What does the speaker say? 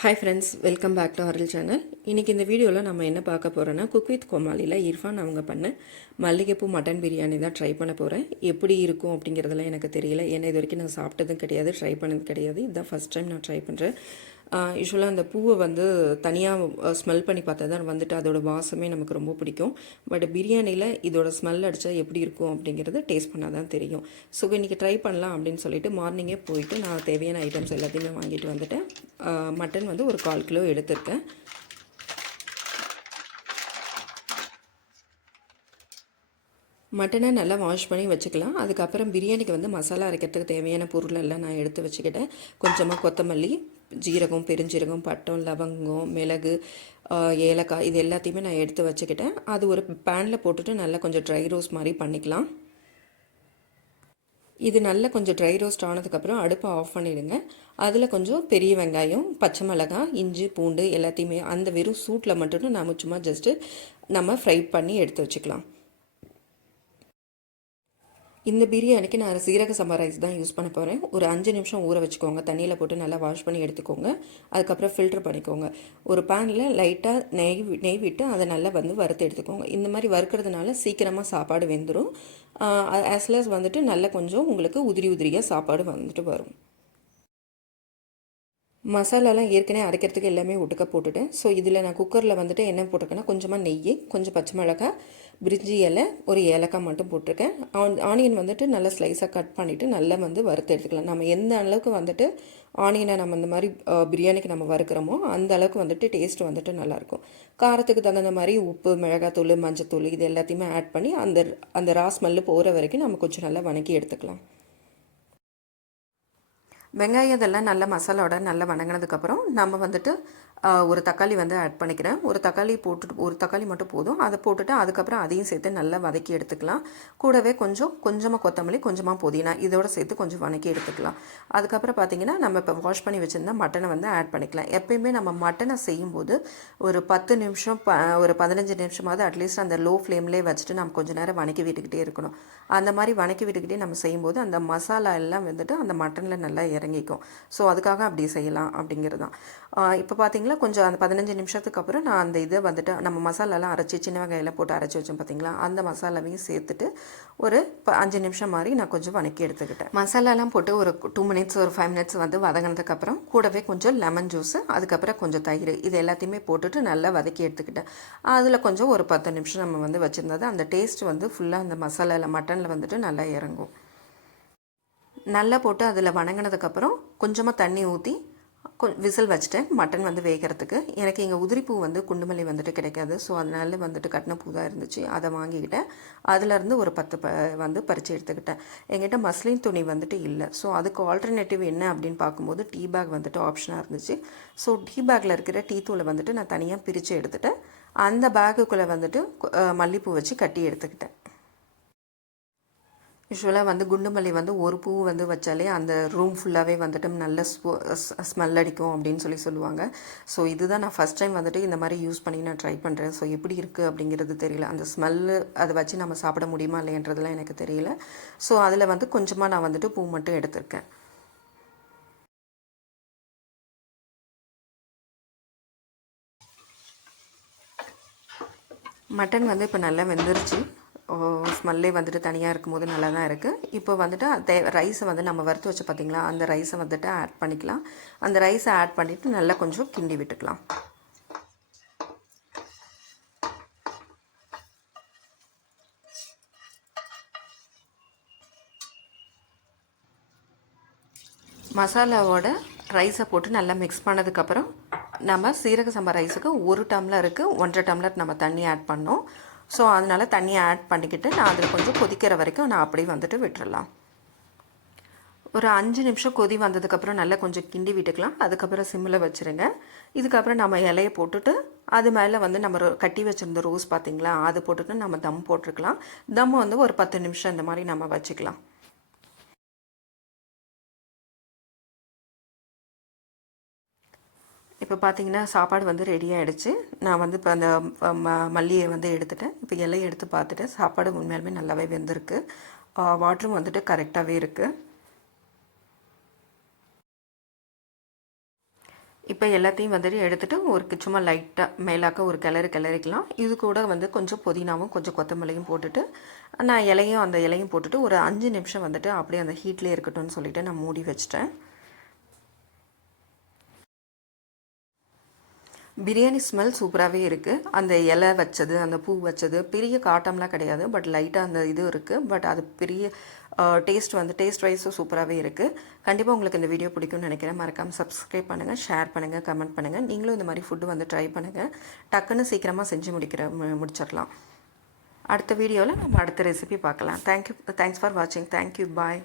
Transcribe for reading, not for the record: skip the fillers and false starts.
Hi friends, welcome back to Arul channel. இன்றைக்கி இந்த வீடியோவில் நம்ம என்ன பார்க்க போகிறோன்னா, குக் வித் கோமாளியில் இர்ஃபான் அவங்க பண்ண மல்லிகைப்பூ மட்டன் பிரியாணி தான் ட்ரை பண்ண போகிறேன். எப்படி இருக்கும் அப்படிங்கிறதெல்லாம் எனக்கு தெரியல. ஏன்னா இது வரைக்கும் நான் சாப்பிட்டதும் கிடையாது, ட்ரை பண்ணது கிடையாது. இதுதான் ஃபஸ்ட் டைம் நான் ட்ரை பண்ணுறேன். யூஸ்வலாக அந்த பூவை வந்து தனியாக ஸ்மெல் பண்ணி பார்த்தா தான் வந்துட்டு அதோடய வாசமே நமக்கு ரொம்ப பிடிக்கும். பட் பிரியாணியில் இதோட ஸ்மெல் அடித்தா எப்படி இருக்கும் அப்படிங்கிறது டேஸ்ட் பண்ணால் தான் தெரியும். ஸோ இன்றைக்கி ட்ரை பண்ணலாம் அப்படின்னு சொல்லிட்டு மார்னிங்கே போயிட்டு நான் தேவையான ஐட்டம்ஸ் எல்லாத்தையுமே வாங்கிட்டு வந்துட்டேன். மட்டன் வந்து ஒரு 1/4 கிலோ எடுத்திருக்கேன். மட்டனை நல்லா வாஷ் பண்ணி வச்சுக்கலாம். அதுக்கப்புறம் பிரியாணிக்கு வந்து மசாலா அரைக்கிறதுக்கு தேவையான பொருள் எல்லாம் நான் எடுத்து வச்சுக்கிட்டேன். கொஞ்சமாக கொத்தமல்லி, ஜீரகம், பெருஞ்சீரகம், பட்டம், லவங்கம், மிளகு, ஏலக்காய் இது எல்லாத்தையுமே நான் எடுத்து வச்சுக்கிட்டேன். அது ஒரு பேனில் போட்டுட்டு நல்லா கொஞ்சம் ட்ரை ரோஸ்ட் மாதிரி பண்ணிக்கலாம். இது நல்லா கொஞ்சம் ட்ரை ரோஸ்ட் ஆனதுக்கப்புறம் அடுப்பை ஆஃப் பண்ணிவிடுங்க. அதில் கொஞ்சம் பெரிய வெங்காயம், பச்சை மிளகாய், இஞ்சி, பூண்டு எல்லாத்தையுமே அந்த வெறும் சூட்டில் மட்டும் நம்ம சும்மா ஜஸ்ட்டு நம்ம ஃப்ரை பண்ணி எடுத்து வச்சுக்கலாம். இந்த பிரியாணிக்கு நான் சீரக சம்பா ரைஸ் தான் யூஸ் பண்ண போகிறேன். ஒரு 5 நிமிஷம் ஊற வச்சுக்கோங்க. தண்ணியில் போட்டு நல்லா வாஷ் பண்ணி எடுத்துக்கோங்க. அதுக்கப்புறம் ஃபில்ட்ரு பண்ணிக்கோங்க. ஒரு பேனில் லைட்டாக நெய் விட்டு அதை நல்லா வந்து வறுத்து எடுத்துக்கோங்க. இந்த மாதிரி வறுக்கிறதுனால சீக்கிரமாக சாப்பாடு வெந்துடும். ஆஸ்லஸ் வந்துட்டு நல்லா கொஞ்சம் உங்களுக்கு உதிரி உதிரியாக சாப்பாடு வந்துட்டு வரும். மசாலாலாம் ஏற்கனவே அரைக்கிறதுக்கு எல்லாமே ஒட்டுக்க போட்டுட்டேன். ஸோ இதில் நான் குக்கரில் வந்துட்டு என்ன போட்டிருக்கேன்னா, கொஞ்சமாக நெய், கொஞ்சம் பச்சை மிளகாய், பிரிஞ்சி இலை, ஒரு ஏலக்காய் மட்டும் போட்டிருக்கேன். ஆனியன் வந்துட்டு நல்லா ஸ்லைஸாக கட் பண்ணிவிட்டு நல்லா வந்து வறுத்து எடுத்துக்கலாம். நம்ம எந்த அளவுக்கு வந்துட்டு ஆனியனை நம்ம இந்த மாதிரி பிரியாணிக்கு நம்ம வறுக்கிறோமோ அந்த அளவுக்கு வந்துட்டு டேஸ்ட் வந்துட்டு நல்லாயிருக்கும். காரத்துக்கு தகுந்த மாதிரி உப்பு, மிளகாத்தூள், மஞ்சத்தூள் இது எல்லாத்தையுமே ஆட் பண்ணி அந்த ரா ஸ்மெல்லு போகிற வரைக்கும் நம்ம கொஞ்சம் நல்லா வணக்கி எடுத்துக்கலாம். வெங்காயம் இதெல்லாம் நல்லா மசாலாவோட நல்லா வணங்கினதுக்கப்புறம் நம்ம வந்துட்டு ஒரு தக்காளி வந்து ஆட் பண்ணிக்கிறேன். ஒரு தக்காளி மட்டும் போதும். அதை போட்டுட்டு அதுக்கப்புறம் அதையும் சேர்த்து நல்லா வதக்கி எடுத்துக்கலாம். கூடவே கொஞ்சமாக கொத்தமல்லி, கொஞ்சமாக புதினா இதோடு சேர்த்து கொஞ்சம் வதக்கி எடுத்துக்கலாம். அதுக்கப்புறம் பார்த்திங்கன்னா நம்ம இப்போ வாஷ் பண்ணி வச்சுருந்தா மட்டனை வந்து ஆட் பண்ணிக்கலாம். எப்பயுமே நம்ம மட்டனை செய்யும்போது ஒரு 10 நிமிஷம் ஒரு 15 நிமிஷமாவது அட்லீஸ்ட் அந்த லோ ஃப்ளேம்லேயே வச்சுட்டு நம்ம கொஞ்சம் நேரம் வதக்கி விட்டுக்கிட்டே இருக்கணும். அந்த மாதிரி வதக்கி விட்டுக்கிட்டே நம்ம செய்யும்போது அந்த மசாலா எல்லாம் வந்துட்டு அந்த மட்டனில் நல்லா இறங்கிக்கும். ஸோ அதுக்காக அப்படி செய்யலாம் அப்படிங்கிறது தான். இப்போ பார்த்திங்களா கொஞ்சம் அந்த 15 நிமிஷத்துக்கு அப்புறம் நான் அந்த இதை வந்துட்டு நம்ம மசாலாலாம் அரைச்சி சின்ன வெங்காயம் போட்டு அரைச்சி வச்சோம் பார்த்திங்களா, அந்த மசாலாவையும் சேர்த்துட்டு ஒரு 5 நிமிஷம் மாதிரி நான் கொஞ்சம் வதக்கி எடுத்துக்கிட்டேன். மசாலாலாம் போட்டு ஒரு 2 மினிட்ஸ் ஒரு 5 மினிட்ஸ் வந்து வதங்கினதுக்கப்புறம் கூடவே கொஞ்சம் லெமன் ஜூஸு, அதுக்கப்புறம் கொஞ்சம் தயிர் இது எல்லாத்தையுமே போட்டுட்டு நல்லா வதக்கி எடுத்துக்கிட்டேன். அதில் கொஞ்சம் ஒரு 10 நிமிஷம் நம்ம வந்து வச்சுருந்தது அந்த டேஸ்ட் வந்து ஃபுல்லாக அந்த மசாலாவில் மட்டனில் வந்துட்டு நல்லா இறங்கும். நல்லா போட்டு அதில் வணங்கினதுக்கப்புறம் கொஞ்சமாக தண்ணி ஊற்றி விசில் வச்சுட்டேன் மட்டன் வந்து வேகிறதுக்கு. எனக்கு இங்கே உதிரிப்பூ வந்து குண்டுமல்லி வந்துட்டு கிடைக்காது. ஸோ அதனால வந்துட்டு கட்டின பூ தான் இருந்துச்சு, அதை வாங்கிக்கிட்டேன். அதிலேருந்து ஒரு 10 வந்து பறித்து எடுத்துக்கிட்டேன். என்கிட்ட மஸ்லின் துணி வந்துட்டு இல்லை. ஸோ அதுக்கு ஆல்டர்னேட்டிவ் என்ன அப்படின்னு பார்க்கும்போது டீ பேக் வந்துட்டு ஆப்ஷனாக இருந்துச்சு. ஸோ டீ பேக்கில் இருக்கிற டீ தூளை வந்துட்டு நான் தனியாக பிரித்து எடுத்துகிட்டேன். அந்த பேக்குக்குள்ளே வந்துட்டு மல்லிப்பூ வச்சு கட்டி எடுத்துக்கிட்டேன். யூஸ்வலாக வந்து குண்டுமல்லி வந்து ஒரு பூ வந்து வச்சாலே அந்த ரூம் ஃபுல்லாகவே வந்துட்டு நல்ல ஸ்மெல் அடிக்கும் அப்படின்னு சொல்லுவாங்க. ஸோ இதுதான் நான் ஃபஸ்ட் டைம் வந்துட்டு இந்த மாதிரி யூஸ் பண்ணி நான் ட்ரை பண்ணுறேன். ஸோ எப்படி இருக்குது அப்படிங்கிறது தெரியல. அந்த ஸ்மெல்லு அதை வச்சு நம்ம சாப்பிட முடியுமா இல்லைன்றதுலாம் எனக்கு தெரியல. ஸோ அதில் வந்து கொஞ்சமாக நான் வந்துட்டு பூ மட்டும் எடுத்திருக்கேன். மட்டன் வந்து இப்போ நல்லா வெந்துருச்சு. ஸ்மெல்லே வந்துட்டு தனியாக இருக்கும்போது நல்லா தான் இருக்குது. இப்போ வந்துட்டு ரைஸை வந்து நம்ம வறுத்து வச்சு பார்த்திங்களா, அந்த ரைஸை வந்துட்டு ஆட் பண்ணிக்கலாம். அந்த ரைஸை ஆட் பண்ணிவிட்டு நல்லா கொஞ்சம் கிண்டி விட்டுக்கலாம். மசாலாவோட ரைஸை போட்டு நல்லா மிக்ஸ் பண்ணதுக்கப்புறம் நம்ம சீரக சம்பா ரைஸுக்கு 1 டம்ளருக்கு 1.5 டம்ளர் நம்ம தண்ணி ஆட் பண்ணோம். ஸோ அதனால் தண்ணியை ஆட் பண்ணிக்கிட்டு நான் அதில் கொஞ்சம் கொதிக்கிற வரைக்கும் நான் அப்படியே வந்துட்டு விட்டுறலாம். ஒரு 5 நிமிஷம் கொதி வந்ததுக்கப்புறம் நல்லா கொஞ்சம் கிண்டி விட்டுக்கலாம். அதுக்கப்புறம் சிம்மில் வச்சுருங்க. இதுக்கப்புறம் நம்ம இலையை போட்டுட்டு அது மேலே வந்து நம்ம கட்டி வச்சுருந்த ரோஸ் பார்த்திங்களா, அது போட்டுட்டு நம்ம தம் போட்டிருக்கலாம். தம் வந்து ஒரு 10 நிமிஷம் இந்த மாதிரி நம்ம வச்சுக்கலாம். இப்போ பார்த்தீங்கன்னா சாப்பாடு வந்து ரெடி ஆகிடுச்சு. நான் வந்து இப்போ அந்த மல்லியை வந்து எடுத்துட்டேன். இப்போ இலையை எடுத்து பார்த்துட்டேன். சாப்பாடு உண்மையாலுமே நல்லாவே வெந்திருக்கு. வாட்டரும் வந்துட்டு கரெக்டாகவே இருக்குது. இப்போ எல்லாத்தையும் வந்துட்டு எடுத்துகிட்டு ஒரு சும்மா லைட்டாக மேலாக்க ஒரு கிளறிக்கலாம். இது கூட வந்து கொஞ்சம் புதினாவும் கொஞ்சம் கொத்தமல்லியும் போட்டுட்டு நான் அந்த இலையும் போட்டுட்டு ஒரு 5 நிமிஷம் வந்துட்டு அப்படியே அந்த ஹீட்லேயே இருக்கட்டும்னு சொல்லிவிட்டு நான் மூடி வச்சிட்டேன். பிரியாணி ஸ்மெல் சூப்பராகவே இருக்குது. அந்த இலை வச்சது, அந்த பூ வச்சது பெரிய காட்டம்லாம் கிடையாது. பட் லைட்டாக அந்த இது இருக்குது. பட் அது பெரிய டேஸ்ட் வைஸும் சூப்பராகவே இருக்குது. கண்டிப்பாக உங்களுக்கு இந்த வீடியோ பிடிக்கும்னு நினைக்கிறேன். மறக்காமல் சப்ஸ்கிரைப் பண்ணுங்கள், ஷேர் பண்ணுங்கள், கமெண்ட் பண்ணுங்கள். நீங்களும் இந்த மாதிரி ஃபுட்டு வந்து ட்ரை பண்ணுங்கள். டக்குன்னு சீக்கிரமாக செஞ்சு முடிச்சிடலாம். அடுத்த வீடியோவில் நம்ம அடுத்த ரெசிபி பார்க்கலாம். தேங்க்ஸ் ஃபார் வாட்சிங். தேங்க்யூ. பாய்.